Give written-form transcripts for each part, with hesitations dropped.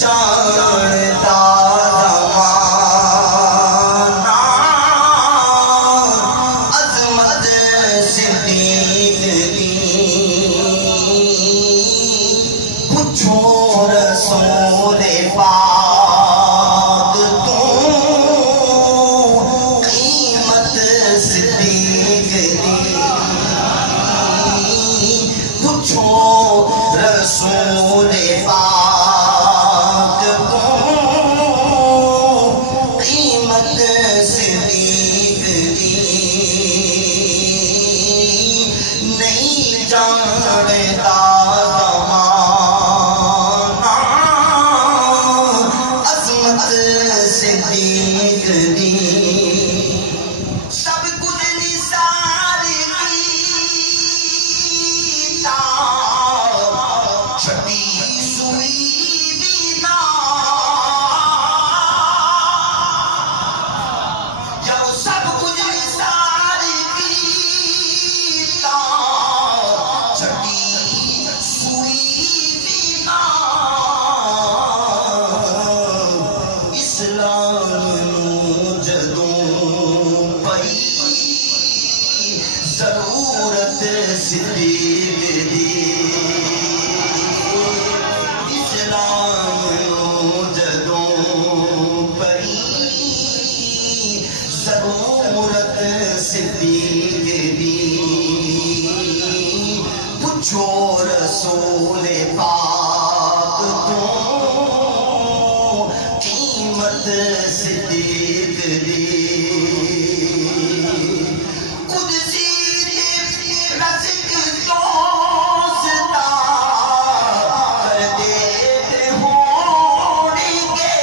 جانڑدا زمانہ عظمت صدیق دی پوچھو رسول پاک تو قیمت صدیق دی پوچھو رسول پاک تو قیمت صدیق دی نہیں جانڑدا زمانہ عظمت صدیق دی سب کچھ نثار کیتا چھٹی سوئی بینا جب سب کچھ نثار کیتا چھٹی سوئی بینا اسلام نوں جدوں پئی ضرورت صدیق دی اسلام نوں جدوں پئی ضرورت صدیق دی پوچھو رسول پاک تو قیمت صدیق دی قدسی رزق دوستا کر دیتے ہوں گے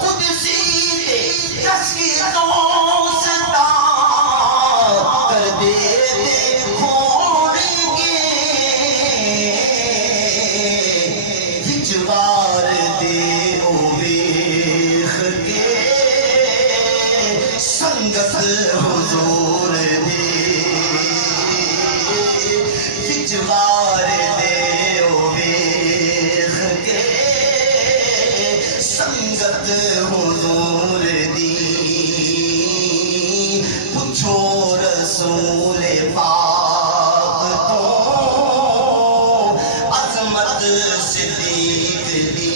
قدسی رزق دوستا کر دیتے ہوں گے وچوار دے او ویخ کے سنگت حضور دی وچوار دے او ویخ کے سنگت حضور دی پوچھو رسول پاک تو عظمت صدیق دی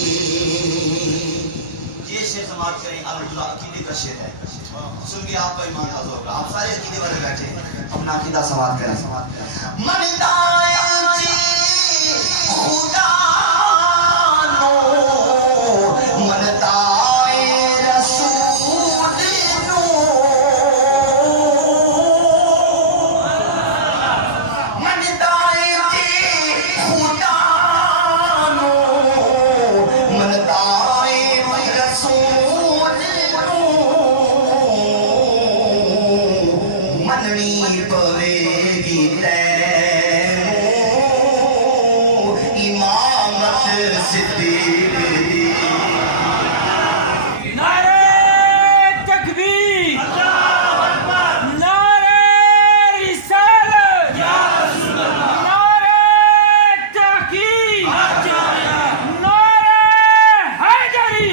یہ شعر سماعت کریں اللہ عقیدے کا شعر ہے سن کے آپ کا ایمان تازہ ہوگا آپ سارے عقیدے والے بیٹھے اپنا عقیدہ سماعت کریں منتا جی خدا نو منتا رسول نو منتا جی خدا نو منتا رسول نو مننی پوے گی تینوں امامت صدیق دی نعرہ تکبیر نعرہ رسالت نعرہ تحقیق نعرہ حیدری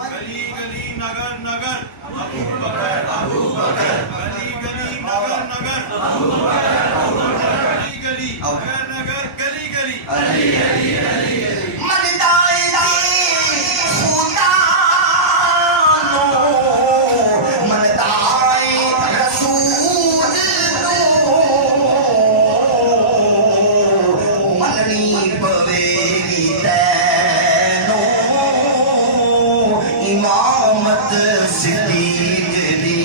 گلی گلی نگر نگر ابو بکر گلی گلی نگر نگر گلی گلی نگر نگر گلی گلی منتا خدا نو منتا رسول نو مننی پوے گی تینوں امامت صدیق دی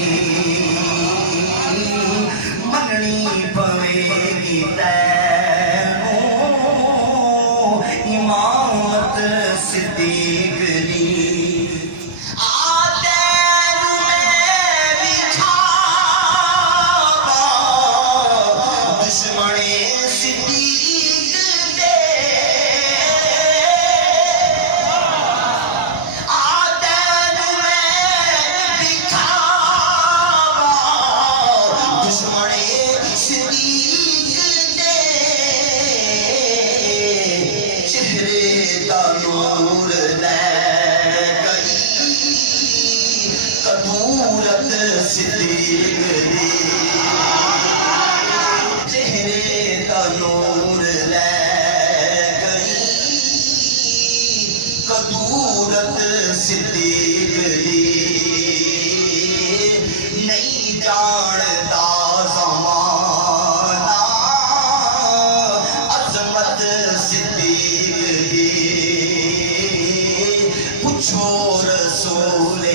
مننی پوے گی تینوں امامت صدیق دی آتین میں بکھاوا دشمن صدیق دے آتین میں بکھاوا دشمن صدیق دے صدیق دی چہرے کا نور لے گئی قدورت صدیق دی نہیں جانڑدا زمانہ عظمت صدیق دی پوچھو رسول